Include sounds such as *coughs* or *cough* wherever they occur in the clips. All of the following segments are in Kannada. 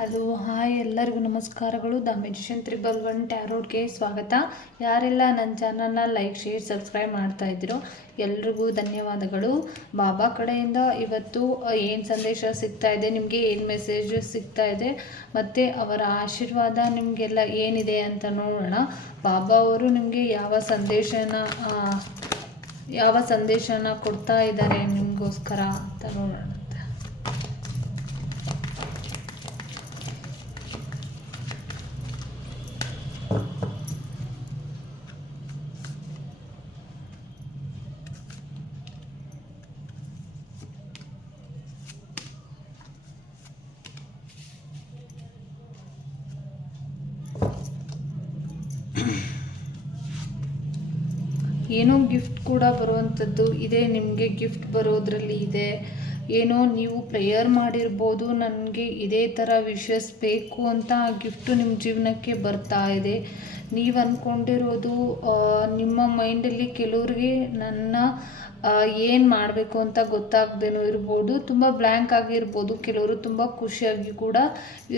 ಹಲೋ, ಹಾಯ್ ಎಲ್ಲರಿಗೂ ನಮಸ್ಕಾರಗಳು. ದ ಮೆಜಿಷನ್ ತ್ರಿಬಲ್ ಒನ್ ಟ್ಯಾರೋಡ್ಗೆ ಸ್ವಾಗತ. ಯಾರೆಲ್ಲ ನನ್ನ ಚಾನಲ್ನ ಲೈಕ್, ಶೇರ್, ಸಬ್ಸ್ಕ್ರೈಬ್ ಮಾಡ್ತಾ ಇದ್ದೀರೋ ಎಲ್ರಿಗೂ ಧನ್ಯವಾದಗಳು. ಬಾಬಾ ಕಡೆಯಿಂದ ಇವತ್ತು ಏನು ಸಂದೇಶ ಸಿಗ್ತಾ ಇದೆ, ನಿಮಗೆ ಏನು ಮೆಸೇಜ್ ಸಿಗ್ತಾ ಇದೆ, ಮತ್ತು ಅವರ ಆಶೀರ್ವಾದ ನಿಮಗೆಲ್ಲ ಏನಿದೆ ಅಂತ ನೋಡೋಣ. ಬಾಬಾ ಅವರು ನಿಮಗೆ ಯಾವ ಸಂದೇಶನ ಯಾವ ಸಂದೇಶನ ಕೊಡ್ತಾ ಇದ್ದಾರೆ ನಿಮಗೋಸ್ಕರ ಅಂತ ನೋಡೋಣ ಅಂತ ಏನೋ ಗಿಫ್ಟ್ ಕೂಡ ಬರುವಂಥದ್ದು ಇದೆ, ನಿಮಗೆ ಗಿಫ್ಟ್ ಬರೋದ್ರಲ್ಲಿ ಇದೆ. ಏನೋ ನೀವು ಪ್ರೇಯರ್ ಮಾಡಿರ್ಬೋದು, ನನಗೆ ಇದೇ ಥರ ವಿಷಸ್ ಬೇಕು ಅಂತ ಆ ಗಿಫ್ಟು ನಿಮ್ಮ ಜೀವನಕ್ಕೆ ಬರ್ತಾ ಇದೆ. ನೀವು ಅಂದ್ಕೊಂಡಿರೋದು ನಿಮ್ಮ ಮೈಂಡಲ್ಲಿ ಕೆಲವ್ರಿಗೆ ನನ್ನ ಏನು ಮಾಡಬೇಕು ಅಂತ ಗೊತ್ತಾಗ್ದೇನೋ ಇರ್ಬೋದು, ತುಂಬ ಬ್ಲ್ಯಾಂಕ್ ಆಗಿರ್ಬೋದು, ಕೆಲವರು ತುಂಬ ಖುಷಿಯಾಗಿ ಕೂಡ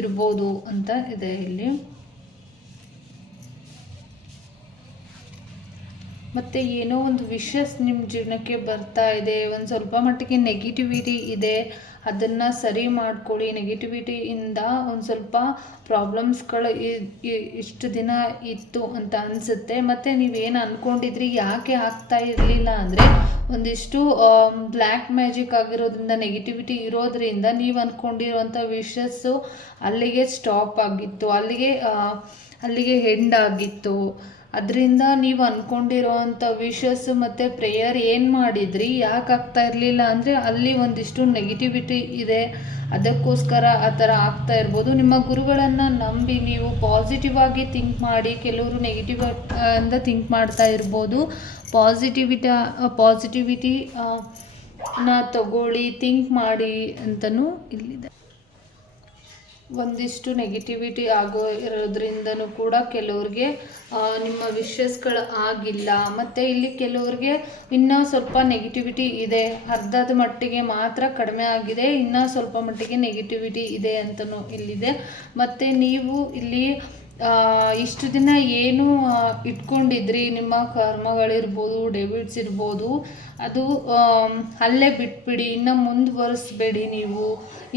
ಇರ್ಬೋದು ಅಂತ ಇದೆ ಇಲ್ಲಿ. ಮತ್ತು ಏನೋ ಒಂದು ವಿಷಸ್ ನಿಮ್ಮ ಜೀವನಕ್ಕೆ ಬರ್ತಾ ಇದೆ, ಒಂದು ಸ್ವಲ್ಪ ಮಟ್ಟಿಗೆ ನೆಗೆಟಿವಿಟಿ ಇದೆ, ಅದನ್ನು ಸರಿ ಮಾಡ್ಕೊಳ್ಳಿ. ನೆಗೆಟಿವಿಟಿಯಿಂದ ಒಂದು ಸ್ವಲ್ಪ ಪ್ರಾಬ್ಲಮ್ಸ್ಗಳು ಇಷ್ಟು ದಿನ ಇತ್ತು ಅಂತ ಅನಿಸುತ್ತೆ. ಮತ್ತು ನೀವೇನು ಅಂದ್ಕೊಂಡಿದ್ರಿ ಯಾಕೆ ಆಗ್ತಾ ಇರಲಿಲ್ಲ ಅಂದರೆ, ಒಂದಿಷ್ಟು ಬ್ಲ್ಯಾಕ್ ಮ್ಯಾಜಿಕ್ ಆಗಿರೋದ್ರಿಂದ ನೆಗೆಟಿವಿಟಿ ಇರೋದ್ರಿಂದ ನೀವು ಅಂದ್ಕೊಂಡಿರೋಂಥ ವಿಷಸ್ಸು ಅಲ್ಲಿಗೆ ಸ್ಟಾಪ್ ಆಗಿತ್ತು. ಅಲ್ಲಿಗೆ ಅಲ್ಲಿಗೆ ಹೆಂಡ್ ಆಗಿತ್ತು. ಅದರಿಂದ ನೀವು ಅಂದ್ಕೊಂಡಿರೋವಂಥ ವಿಷಸ್ ಮತ್ತು ಪ್ರೇಯರ್ ಏನು ಮಾಡಿದ್ರಿ? ಯಾಕೆ ಆಗ್ತಾ ಇರಲಿಲ್ಲ ಅಂದರೆ ಅಲ್ಲಿ ಒಂದಿಷ್ಟು ನೆಗೆಟಿವಿಟಿ ಇದೆ. ಅದಕ್ಕೋಸ್ಕರ ಆ ಥರ ಆಗ್ತಾ ಇರ್ಬೋದು. ನಿಮ್ಮ ಗುರುಗಳನ್ನು ನಂಬಿ ನೀವು ಪಾಸಿಟಿವ್ ಆಗಿ ಥಿಂಕ್ ಮಾಡಿ, ಕೆಲವರು ನೆಗೆಟಿವ್ ಅಂತ ಥಿಂಕ್ ಮಾಡ್ತಾ ಇರ್ಬೋದು. ಪಾಸಿಟಿವಿಟ ಪಾಸಿಟಿವಿಟಿ ನಾ ತಗೊಳ್ಳಿ ಥಿಂಕ್ ಮಾಡಿ ಅಂತಲೂ ಇಲ್ಲಿದೆ. ಒಂದಿಷ್ಟು ನೆಗೆಟಿವಿಟಿ ಆಗೋ ಇರೋದ್ರಿಂದನೂ ಕೂಡ ಕೆಲವ್ರಿಗೆ ನಿಮ್ಮ ವಿಷಸ್ಗಳು ಆಗಿಲ್ಲ. ಮತ್ತು ಇಲ್ಲಿ ಕೆಲವ್ರಿಗೆ ಇನ್ನೂ ಸ್ವಲ್ಪ ನೆಗೆಟಿವಿಟಿ ಇದೆ. ಅರ್ಧದ ಮಟ್ಟಿಗೆ ಮಾತ್ರ ಕಡಿಮೆ ಆಗಿದೆ. ಇನ್ನೂ ಸ್ವಲ್ಪ ಮಟ್ಟಿಗೆ ನೆಗೆಟಿವಿಟಿ ಇದೆ ಅಂತಲೂ ಇಲ್ಲಿದೆ. ಮತ್ತು ನೀವು ಇಲ್ಲಿ ಇಷ್ಟು ದಿನ ಏನು ಇಟ್ಕೊಂಡಿದ್ರಿ? ನಿಮ್ಮ ಕರ್ಮಗಳಿರ್ಬೋದು ಡೆಬಿಟ್ಸ್ ಇರ್ಬೋದು. ಅದು ಅಲ್ಲೇ ಬಿಟ್ಬಿಡಿ. ಇನ್ನು ಮುಂದುವರಿಸ್ಬೇಡಿ ನೀವು.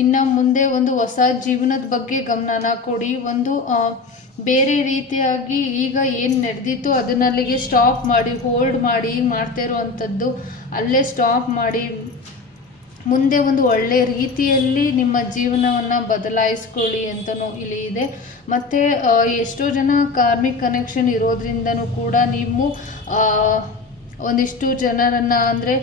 ಇನ್ನು ಮುಂದೆ ಒಂದು ಹೊಸ ಜೀವನದ ಬಗ್ಗೆ ಗಮನನ ಕೊಡಿ. ಒಂದು ಬೇರೆ ರೀತಿಯಾಗಿ ಈಗ ಏನು ನಡೆದಿತ್ತು ಅದನ್ನಲ್ಲಿಗೆ ಸ್ಟಾಪ್ ಮಾಡಿ ಹೋಲ್ಡ್ ಮಾಡಿ ಮಾಡ್ತಾ ಇರುವಂಥದ್ದು, ಅಲ್ಲೇ ಸ್ಟಾಪ್ ಮಾಡಿ ಮುಂದೆ ಒಂದು ಒಳ್ಳೆಯ ರೀತಿಯಲ್ಲಿ ನಿಮ್ಮ ಜೀವನವನ್ನು ಬದಲಾಯಿಸ್ಕೊಳ್ಳಿ ಅಂತಲೂ ಇಲ್ಲಿ ಇದೆ. ಮತ್ತು ಎಷ್ಟೋ ಜನ ಕಾರ್ಮಿಕ್ ಕನೆಕ್ಷನ್ ಇರೋದ್ರಿಂದನೂ ಕೂಡ ನೀವು ಒಂದಿಷ್ಟು ಜನರನ್ನು ಅಂದರೆ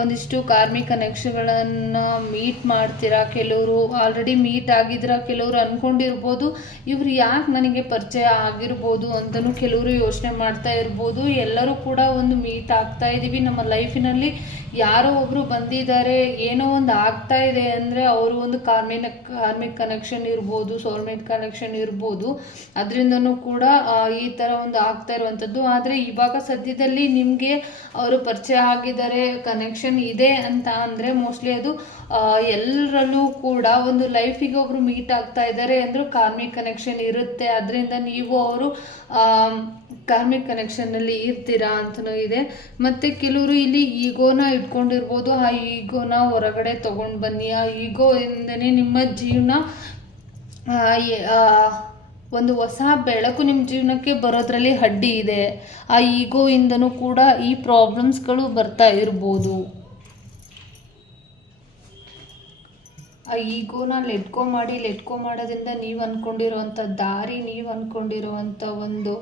ಒಂದಿಷ್ಟು ಕಾರ್ಮಿಕ ಕನೆಕ್ಷನ್ಗಳನ್ನು ಮೀಟ್ ಮಾಡ್ತೀರಾ? ಕೆಲವರು ಆಲ್ರೆಡಿ ಮೀಟ್ ಆಗಿದ್ರ, ಕೆಲವರು ಅಂದ್ಕೊಂಡಿರ್ಬೋದು ಇವರು ಯಾಕೆ ನನಗೆ ಪರಿಚಯ ಆಗಿರ್ಬೋದು ಅಂತಲೂ ಕೆಲವರು ಯೋಚನೆ ಮಾಡ್ತಾ ಇರ್ಬೋದು. ಎಲ್ಲರೂ ಕೂಡ ಒಂದು ಮೀಟ್ ಆಗ್ತಾ ಇದ್ದೀವಿ ನಮ್ಮ ಲೈಫಿನಲ್ಲಿ ಯಾರೋ ಒಬ್ಬರು ಬಂದಿದ್ದಾರೆ, ಏನೋ ಒಂದು ಆಗ್ತಾ ಇದೆ ಅಂದರೆ ಅವರು ಒಂದು ಕಾರ್ಮಿಕ ಕಾರ್ಮಿಕ್ ಕನೆಕ್ಷನ್ ಇರ್ಬೋದು ಸೋಲ್ಮೇಟ್ ಕನೆಕ್ಷನ್ ಇರ್ಬೋದು. ಅದರಿಂದನೂ ಕೂಡ ಈ ಥರ ಒಂದು ಆಗ್ತಾ ಇರುವಂಥದ್ದು. ಆದರೆ ಇವಾಗ ಸದ್ಯದಲ್ಲಿ ನಿಮಗೆ ಅವರು ಪರಿಚಯ ಆಗಿದ್ದಾರೆ ಕನೆಕ್ಷನ್ ಇದೆ ಅಂತ ಅಂದರೆ ಮೋಸ್ಟ್ಲಿ ಅದು ಎಲ್ಲರಲ್ಲೂ ಕೂಡ ಒಂದು ಲೈಫಿಗೆ ಒಬ್ರು ಮೀಟ್ ಆಗ್ತಾ ಇದ್ದಾರೆ ಅಂದರೂ ಕಾರ್ಮಿಕ್ ಕನೆಕ್ಷನ್ ಇರುತ್ತೆ. ಅದರಿಂದ ನೀವು ಅವರು ಕಾರ್ಮಿಕ್ ಕನೆಕ್ಷನ್ನಲ್ಲಿ ಇರ್ತೀರಾ ಅಂತಲೂ ಇದೆ. ಮತ್ತು ಕೆಲವರು ಇಲ್ಲಿ ಈಗೋನ ಇಟ್ಕೊಂಡಿರ್ಬೋದು, ಆ ಈಗೋನ ಹೊರಗಡೆ ತೊಗೊಂಡು ಬನ್ನಿ. ಆ ಈಗೋ ನಿಮ್ಮ ಜೀವನ ಒಂದು ಹೊಸ ಬೆಳಕು ನಿಮ್ಮ ಜೀವನಕ್ಕೆ ಬರೋದ್ರಲ್ಲಿ ಅಡ್ಡಿ ಇದೆ. ಆ ಈಗೋಯಿಂದನೂ ಕೂಡ ಈ ಪ್ರಾಬ್ಲಮ್ಸ್ಗಳು ಬರ್ತಾ ಇರ್ಬೋದು. ಆ ಈಗೋನ ಲೆಟ್ಕೋ ಮಾಡಿ, ಲೆಟ್ಕೋ ಮಾಡೋದ್ರಿಂದ ನೀವು ಅಂದ್ಕೊಂಡಿರುವಂಥ ದಾರಿ, ನೀವು ಅಂದ್ಕೊಂಡಿರುವಂಥ ಒಂದು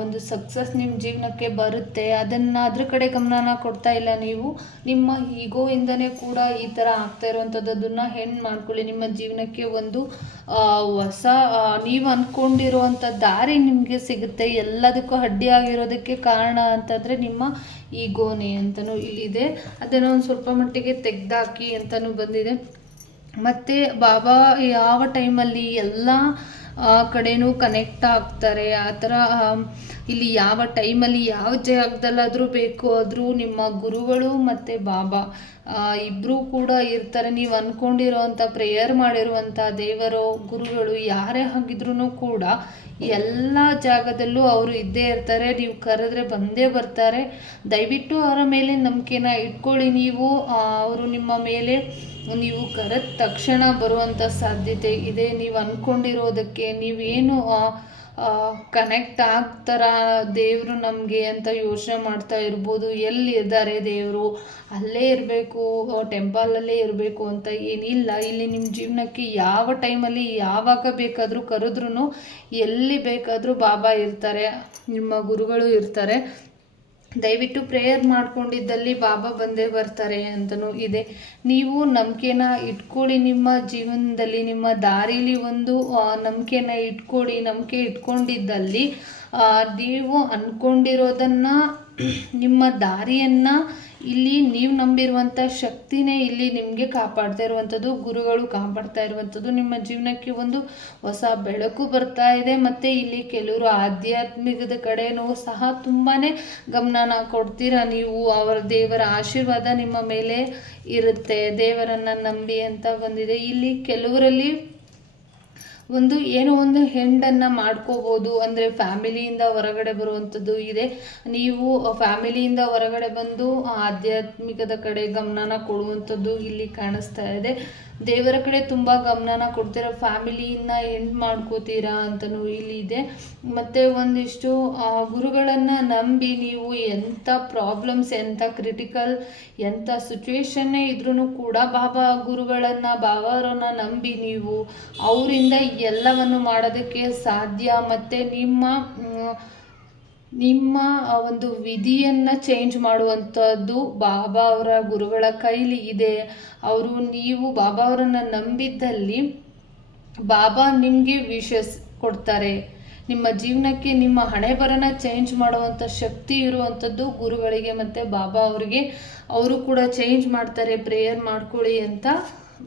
ಒಂದು ಸಕ್ಸಸ್ ನಿಮ್ಮ ಜೀವನಕ್ಕೆ ಬರುತ್ತೆ. ಅದನ್ನು ಅದ್ರ ಕಡೆ ಗಮನನ ಕೊಡ್ತಾ ಇಲ್ಲ ನೀವು. ನಿಮ್ಮ ಈಗೋಯಿಂದನೇ ಕೂಡ ಈ ಥರ ಆಗ್ತಾ ಇರುವಂಥದ್ದನ್ನು ಹೆಣ್ಣು ಮಾಡ್ಕೊಳ್ಳಿ. ನಿಮ್ಮ ಜೀವನಕ್ಕೆ ಒಂದು ಹೊಸ ನೀವು ಅಂದ್ಕೊಂಡಿರುವಂಥ ದಾರಿ ನಿಮಗೆ ಸಿಗುತ್ತೆ. ಎಲ್ಲದಕ್ಕೂ ಅಡ್ಡಿಯಾಗಿರೋದಕ್ಕೆ ಕಾರಣ ಅಂತಂದರೆ ನಿಮ್ಮ ಈಗೋನೇ ಅಂತಲೂ ಇಲ್ಲಿದೆ ಅದನ್ನು ಒಂದು ಸ್ವಲ್ಪ ಮಟ್ಟಿಗೆ ತೆಗೆದಾಕಿ ಅಂತಲೂ ಬಂದಿದೆ. ಮತ್ತು ಬಾಬಾ, ಯಾವ ಟೈಮಲ್ಲಿ ಎಲ್ಲ ಕಡೆನೂ ಕನೆಕ್ಟ್ ಆಗ್ತಾರೆ. ಆ ಥರ ಇಲ್ಲಿ ಯಾವ ಟೈಮಲ್ಲಿ ಯಾವ ಜಾಗದಲ್ಲಾದರೂ ಬೇಕು. ಆದರೂ ನಿಮ್ಮ ಗುರುಗಳು ಮತ್ತು ಬಾಬಾ ಇಬ್ಬರೂ ಕೂಡ ಇರ್ತಾರೆ. ನೀವು ಅಂದ್ಕೊಂಡಿರೋವಂಥ ಪ್ರೇಯರ್ ಮಾಡಿರುವಂಥ ದೇವರು, ಗುರುಗಳು ಯಾರೇ ಆಗಿದ್ರೂ ಕೂಡ ಎಲ್ಲ ಜಾಗದಲ್ಲೂ ಅವರು ಇದ್ದೇ ಇರ್ತಾರೆ, ನೀವು ಕರೆದ್ರೆ ಬಂದೇ ಬರ್ತಾರೆ. ದಯವಿಟ್ಟು ಅವರ ಮೇಲೆ ನಂಬಿಕೆನ ಇಟ್ಕೊಳ್ಳಿ ನೀವು. ಅವರು ನಿಮ್ಮ ಮೇಲೆ ನೀವು ಕರೆದ ತಕ್ಷಣ ಬರುವಂಥ ಸಾಧ್ಯತೆ ಇದೆ. ನೀವು ಅಂದ್ಕೊಂಡಿರೋದಕ್ಕೆ ನೀವೇನು ಕನೆಕ್ಟ್ ಆಗ್ತಾರ ದೇವರು ನಮಗೆ ಅಂತ ಯೋಚನೆ ಮಾಡ್ತಾ ಇರ್ಬೋದು. ಎಲ್ಲಿ ಇದ್ದಾರೆ ದೇವರು? ಅಲ್ಲೇ ಇರಬೇಕು ಟೆಂಪಲಲ್ಲೇ ಇರಬೇಕು ಅಂತ ಏನಿಲ್ಲ. ಇಲ್ಲಿ ನಿಮ್ಮ ಜೀವನಕ್ಕೆ ಯಾವ ಟೈಮಲ್ಲಿ ಯಾವಾಗ ಬೇಕಾದರೂ ಕರೆದ್ರೂ ಎಲ್ಲಿ ಬೇಕಾದರೂ ಬಾಬಾ ಇರ್ತಾರೆ, ನಿಮ್ಮ ಗುರುಗಳು ಇರ್ತಾರೆ. ದಯವಿಟ್ಟು ಪ್ರೇಯರ್ ಮಾಡ್ಕೊಂಡಿದ್ದಲ್ಲಿ ಬಾಬಾ ಬಂದೇ ಬರ್ತಾರೆ ಅಂತಲೂ ಇದೆ. ನೀವು ನಂಬಿಕೆನ ಇಟ್ಕೊಳ್ಳಿ ನಿಮ್ಮ ಜೀವನದಲ್ಲಿ, ನಿಮ್ಮ ದಾರಿಲಿ ಒಂದು ನಂಬಿಕೆನ ಇಟ್ಕೊಳ್ಳಿ, ನಂಬಿಕೆ ಇಟ್ಕೊಂಡಿದ್ದಲ್ಲಿ ನೀವು ಅಂದ್ಕೊಂಡಿರೋದನ್ನು ನಿಮ್ಮ ದಾರಿಯನ್ನು ಇಲ್ಲಿ ನೀವು ನಂಬಿರುವಂಥ ಶಕ್ತಿನೇ ಇಲ್ಲಿ ನಿಮಗೆ ಕಾಪಾಡ್ತಾ ಇರುವಂಥದ್ದು, ಗುರುಗಳು ಕಾಪಾಡ್ತಾ ಇರುವಂಥದ್ದು. ನಿಮ್ಮ ಜೀವನಕ್ಕೆ ಒಂದು ಹೊಸ ಬೆಳಕು ಬರ್ತಾ ಇದೆ. ಮತ್ತು ಇಲ್ಲಿ ಕೆಲವರು ಆಧ್ಯಾತ್ಮಿಕದ ಕಡೆನೂ ಸಹ ತುಂಬಾ ಗಮನನ ಕೊಡ್ತೀರಾ? ನೀವು ಅವರ ದೇವರ ಆಶೀರ್ವಾದ ನಿಮ್ಮ ಮೇಲೆ ಇರುತ್ತೆ. ದೇವರನ್ನು ನಂಬಿ ಅಂತ ಬಂದಿದೆ. ಇಲ್ಲಿ ಕೆಲವರಲ್ಲಿ ಒಂದು ಏನೋ ಒಂದು ಹೆಂಡನ್ನು ಮಾಡ್ಕೋಬೋದು ಅಂದರೆ ಫ್ಯಾಮಿಲಿಯಿಂದ ಹೊರಗಡೆ ಬರುವಂಥದ್ದು ಇದೆ. ನೀವು ಫ್ಯಾಮಿಲಿಯಿಂದ ಹೊರಗಡೆ ಬಂದು ಆಧ್ಯಾತ್ಮಿಕದ ಕಡೆ ಗಮನನ ಕೊಡುವಂಥದ್ದು ಇಲ್ಲಿ ಕಾಣಿಸ್ತಾ ಇದೆ. ದೇವರ ಕಡೆ ತುಂಬ ಗಮನನ ಕೊಡ್ತೀರಾ? ಫ್ಯಾಮಿಲಿನ ಎಂಡ್ ಮಾಡ್ಕೋತೀರಾ ಅಂತಲೂ ಇಲ್ಲಿ ಇದೆ. ಮತ್ತು ಒಂದಿಷ್ಟು ಗುರುಗಳನ್ನು ನಂಬಿ ನೀವು ಎಂಥ ಪ್ರಾಬ್ಲಮ್ಸ್ ಎಂಥ ಕ್ರಿಟಿಕಲ್ ಎಂಥ ಸಿಚುವೇಶನ್ನೇ ಇದ್ರೂ ಕೂಡ ಬಾಬಾ ಗುರುಗಳನ್ನು ಬಾಬಾರನ್ನ ನಂಬಿ ನೀವು ಅವರಿಂದ ಎಲ್ಲವನ್ನು ಮಾಡೋದಕ್ಕೆ ಸಾಧ್ಯ. ಮತ್ತು ನಿಮ್ಮ ನಿಮ್ಮ ಒಂದು ವಿಧಿಯನ್ನು ಚೇಂಜ್ ಮಾಡುವಂಥದ್ದು ಬಾಬಾ ಅವರ ಗುರುಗಳ ಕೈಲಿ ಇದೆ. ಅವರು ನೀವು ಬಾಬಾ ಅವರನ್ನು ನಂಬಿದ್ದಲ್ಲಿ ಬಾಬಾ ನಿಮಗೆ ವಿಶಸ್ ಕೊಡ್ತಾರೆ. ನಿಮ್ಮ ಜೀವನಕ್ಕೆ ನಿಮ್ಮ ಹಣೆ ಬರನ ಚೇಂಜ್ ಮಾಡುವಂಥ ಶಕ್ತಿ ಇರುವಂಥದ್ದು ಗುರುಗಳಿಗೆ ಮತ್ತು ಬಾಬಾ ಅವರಿಗೆ. ಅವರು ಕೂಡ ಚೇಂಜ್ ಮಾಡ್ತಾರೆ ಪ್ರೇಯರ್ ಮಾಡ್ಕೊಳ್ಳಿ ಅಂತ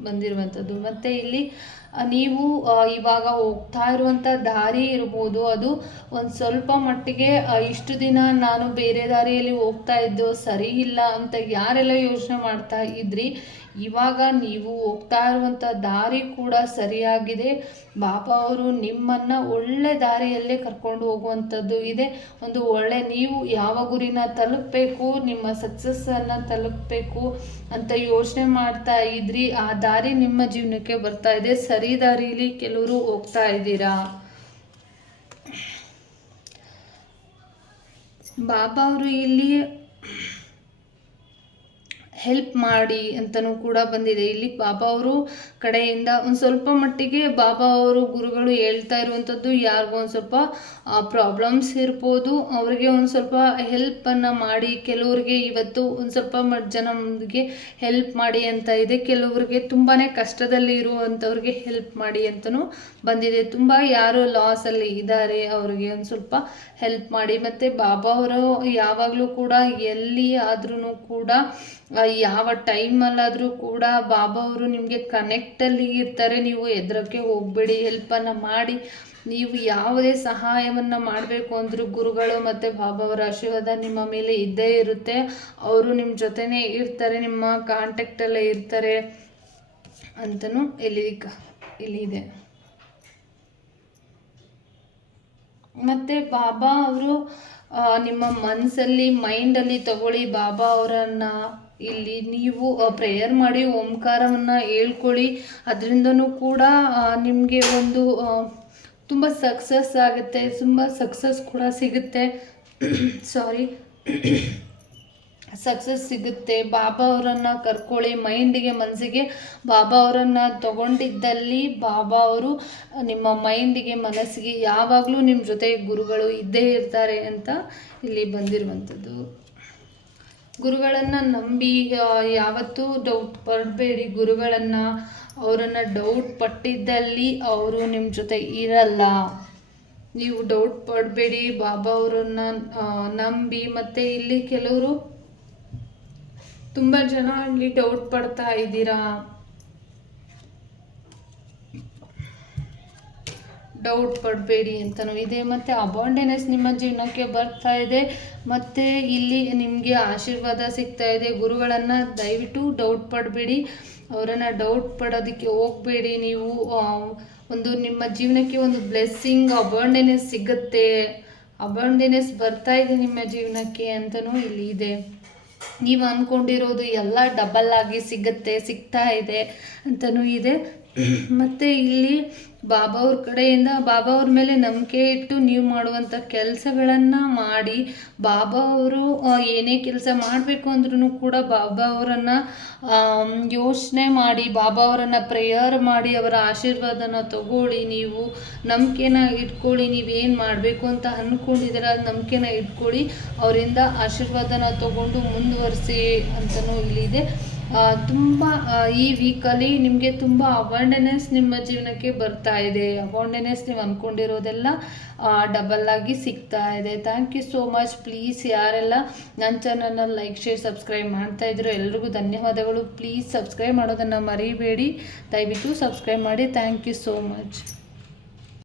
ಬಂದಿರುವಂಥದ್ದು. ಮತ್ತು ಇಲ್ಲಿ ನೀವು ಇವಾಗ ಹೋಗ್ತಾ ಇರುವಂಥ ದಾರಿ ಇರ್ಬೋದು. ಅದು ಒಂದು ಸ್ವಲ್ಪ ಮಟ್ಟಿಗೆ ಇಷ್ಟು ದಿನ ನಾನು ಬೇರೆ ದಾರಿಯಲ್ಲಿ ಹೋಗ್ತಾ ಇದ್ದು ಸರಿ ಇಲ್ಲ ಅಂತ ಯಾರೆಲ್ಲ ಯೋಚನೆ ಮಾಡ್ತಾ ಇದ್ರಿ. ಇವಾಗ ನೀವು ಹೋಗ್ತಾ ಇರುವಂಥ ದಾರಿ ಕೂಡ ಸರಿಯಾಗಿದೆ. ಬಾಬಾ ಅವರು ನಿಮ್ಮನ್ನು ಒಳ್ಳೆ ದಾರಿಯಲ್ಲೇ ಕರ್ಕೊಂಡು ಹೋಗುವಂಥದ್ದು ಇದೆ. ಒಂದು ಒಳ್ಳೆ ನೀವು ಯಾವ ಗುರಿನ ತಲುಪಬೇಕು, ನಿಮ್ಮ ಸಕ್ಸಸ್ಸನ್ನು ತಲುಪಬೇಕು ಅಂತ ಯೋಚನೆ ಮಾಡ್ತಾ ಇದ್ರಿ. ಆ ದಾರಿ ನಿಮ್ಮ ಜೀವನಕ್ಕೆ ಬರ್ತಾ ಇದೆ. ಸರಿ ದಾರಿಲಿ ಕೆಲವರು ಹೋಗ್ತಾ ಇದ್ದೀರಾ? ಬಾಬಾ ಅವರು ಇಲ್ಲಿ ಹೆಲ್ಪ್ ಮಾಡಿ ಅಂತಲೂ ಕೂಡ ಬಂದಿದೆ. ಇಲ್ಲಿ ಬಾಬಾ ಅವರು ಕಡೆಯಿಂದ ಒಂದು ಸ್ವಲ್ಪ ಮಟ್ಟಿಗೆ ಬಾಬಾ ಅವರು ಗುರುಗಳು ಹೇಳ್ತಾ ಇರುವಂಥದ್ದು ಯಾರಿಗೂ ಒಂದು ಸ್ವಲ್ಪ ಪ್ರಾಬ್ಲಮ್ಸ್ ಇರ್ಬೋದು. ಅವರಿಗೆ ಒಂದು ಸ್ವಲ್ಪ ಹೆಲ್ಪನ್ನು ಮಾಡಿ, ಕೆಲವ್ರಿಗೆ ಇವತ್ತು ಒಂದು ಸ್ವಲ್ಪ ಜನಗೆ ಹೆಲ್ಪ್ ಮಾಡಿ ಅಂತ ಇದೆ. ಕೆಲವ್ರಿಗೆ ತುಂಬಾ ಕಷ್ಟದಲ್ಲಿ ಇರುವಂಥವ್ರಿಗೆ ಹೆಲ್ಪ್ ಮಾಡಿ ಅಂತಲೂ ಬಂದಿದೆ. ತುಂಬ ಯಾರು ಲಾಸಲ್ಲಿ ಇದ್ದಾರೆ, ಅವರಿಗೆ ಒಂದು ಸ್ವಲ್ಪ ಹೆಲ್ಪ್ ಮಾಡಿ. ಮತ್ತು ಬಾಬಾ ಅವರು ಯಾವಾಗಲೂ ಕೂಡ ಎಲ್ಲಿ ಆದ್ರೂ ಕೂಡ ಯಾವ ಟೈಮಲ್ಲಾದರೂ ಕೂಡ ಬಾಬಾ ಅವರು ನಿಮಗೆ ಕನೆಕ್ಟಲ್ಲಿ ಇರ್ತಾರೆ. ನೀವು ಎದ್ರಕ್ಕೆ ಹೋಗಬೇಡಿ ಹೆಲ್ಪನ್ನು ಮಾಡಿ. ನೀವು ಯಾವುದೇ ಸಹಾಯವನ್ನು ಮಾಡಬೇಕು ಅಂದರೂ ಗುರುಗಳು ಮತ್ತು ಬಾಬಾ ಅವರ ಆಶೀರ್ವಾದ ನಿಮ್ಮ ಮೇಲೆ ಇದ್ದೇ ಇರುತ್ತೆ. ಅವರು ನಿಮ್ಮ ಜೊತೆನೇ ಇರ್ತಾರೆ, ನಿಮ್ಮ ಕಾಂಟ್ಯಾಕ್ಟಲ್ಲೇ ಇರ್ತಾರೆ ಅಂತಲೂ ಇಲ್ಲಿ ಇದೆ. ಮತ್ತು ಬಾಬಾ ಅವರು ನಿಮ್ಮ ಮನಸ್ಸಲ್ಲಿ ಮೈಂಡಲ್ಲಿ ತಗೊಳ್ಳಿ ಬಾಬಾ ಅವರನ್ನು. ಇಲ್ಲಿ ನೀವು ಪ್ರೇಯರ್ ಮಾಡಿ ಓಂಕಾರವನ್ನು ಹೇಳ್ಕೊಳ್ಳಿ. ಅದರಿಂದನೂ ಕೂಡ ನಿಮಗೆ ಒಂದು ತುಂಬ ಸಕ್ಸಸ್ ಆಗುತ್ತೆ. ತುಂಬ ಸಕ್ಸಸ್ ಕೂಡ ಸಿಗುತ್ತೆ. *coughs* ಸಾರಿ ಸಕ್ಸಸ್ *coughs* ಸಿಗುತ್ತೆ. ಬಾಬಾ ಅವರನ್ನು ಕರ್ಕೊಳ್ಳಿ. ಮೈಂಡಿಗೆ ಮನಸ್ಸಿಗೆ. ಬಾಬಾ ಅವರನ್ನು ತಗೊಂಡಿದ್ದಲ್ಲಿ ಬಾಬಾ ಅವರು, ನಿಮ್ಮ ಮೈಂಡಿಗೆ ಮನಸ್ಸಿಗೆ ಯಾವಾಗಲೂ ನಿಮ್ಮ ಜೊತೆ ಗುರುಗಳು ಇದ್ದೇ ಇರ್ತಾರೆ ಅಂತ ಇಲ್ಲಿ ಬಂದಿರುವಂಥದ್ದು. ಗುರುಗಳನ್ನು ನಂಬಿ ಯಾವತ್ತೂ ಡೌಟ್ ಪಡಬೇಡಿ. ಗುರುಗಳನ್ನು ಅವರನ್ನು ಡೌಟ್ ಪಟ್ಟಿದ್ದಲ್ಲಿ ಅವರು ನಿಮ್ಮ ಜೊತೆ ಇರಲ್ಲ. ನೀವು ಡೌಟ್ ಪಡಬೇಡಿ. ಬಾಬಾ ಅವರನ್ನು ನಂಬಿ. ಮತ್ತು ಇಲ್ಲಿ ಕೆಲವರು ತುಂಬ ಜನ ಇಲ್ಲಿ ಡೌಟ್ ಪಡ್ತಾ ಇದ್ದೀರಾ. ಡೌಟ್ ಪಡಬೇಡಿ ಅಂತಲೂ ಇದೆ. ಮತ್ತು ಅಬಾಂಡೆನೆಸ್ ನಿಮ್ಮ ಜೀವನಕ್ಕೆ ಬರ್ತಾ ಇದೆ. ಮತ್ತು ಇಲ್ಲಿ ನಿಮಗೆ ಆಶೀರ್ವಾದ ಸಿಗ್ತಾ ಇದೆ. ಗುರುಗಳನ್ನು ದಯವಿಟ್ಟು ಡೌಟ್ ಪಡಬೇಡಿ. ಅವರನ್ನು ಡೌಟ್ ಪಡೋದಕ್ಕೆ ಹೋಗಬೇಡಿ. ನೀವು ಒಂದು ನಿಮ್ಮ ಜೀವನಕ್ಕೆ ಒಂದು ಬ್ಲೆಸ್ಸಿಂಗ್ ಅಬಾಂಡೆನೆಸ್ ಸಿಗುತ್ತೆ. ಅಬಾಂಡೆನೆಸ್ ಬರ್ತಾ ಇದೆ ನಿಮ್ಮ ಜೀವನಕ್ಕೆ ಅಂತಲೂ ಇಲ್ಲಿ ಇದೆ. ನೀವು ಅಂದ್ಕೊಂಡಿರೋದು ಎಲ್ಲ ಡಬಲ್ ಆಗಿ ಸಿಗುತ್ತೆ, ಸಿಗ್ತಾ ಇದೆ ಅಂತಲೂ ಇದೆ. ಮತ್ತು ಇಲ್ಲಿ ಬಾಬಾ ಅವ್ರ ಕಡೆಯಿಂದ ಬಾಬಾ ಅವ್ರ ಮೇಲೆ ನಂಬಿಕೆ ಇಟ್ಟು ನೀವು ಮಾಡುವಂಥ ಕೆಲಸಗಳನ್ನು ಮಾಡಿ ಬಾಬಾ ಅವರು ಏನೇ ಕೆಲಸ ಮಾಡಬೇಕು ಅಂದ್ರೂ ಕೂಡ ಬಾಬಾ ಅವರನ್ನು ಯೋಚನೆ ಮಾಡಿ ಬಾಬಾ ಅವರನ್ನು ಪ್ರೇಯರ್ ಮಾಡಿ, ಅವರ ಆಶೀರ್ವಾದನ ತಗೊಳ್ಳಿ, ನೀವು ನಂಬಿಕೆನ ಇಟ್ಕೊಳ್ಳಿ, ನೀವೇನು ಮಾಡಬೇಕು ಅಂತ ಅಂದ್ಕೊಂಡಿದ್ದೀರ ನಂಬಿಕೆನ ಇಟ್ಕೊಳ್ಳಿ, ಅವರಿಂದ ಆಶೀರ್ವಾದನ ತಗೊಂಡು ಮುಂದುವರಿಸಿ ಅಂತಲೂ ಇಲ್ಲಿದೆ. ತುಂಬ ಈ ವೀಕಲ್ಲಿ ನಿಮಗೆ ತುಂಬ ಅವಾರ್ಡೆನೆಸ್ ನಿಮ್ಮ ಜೀವನಕ್ಕೆ ಬರ್ತಾ ಇದೆ. ಅವಾರ್ಡೆನೆಸ್ ನೀವು ಅಂದ್ಕೊಂಡಿರೋದೆಲ್ಲ ಡಬಲ್ ಆಗಿ ಸಿಗ್ತಾ ಇದೆ. Thank you so much please ಯಾರೆಲ್ಲ ನನ್ನ ಚಾನಲ್ನ ಲೈಕ್ ಶೇರ್ ಸಬ್ಸ್ಕ್ರೈಬ್ ಮಾಡ್ತಾ ಇದ್ರು ಎಲ್ರಿಗೂ ಧನ್ಯವಾದಗಳು. ಪ್ಲೀಸ್ ಸಬ್ಸ್ಕ್ರೈಬ್ ಮಾಡೋದನ್ನು ಮರಿಬೇಡಿ. ದಯವಿಟ್ಟು ಸಬ್ಸ್ಕ್ರೈಬ್ ಮಾಡಿ. Thank you so much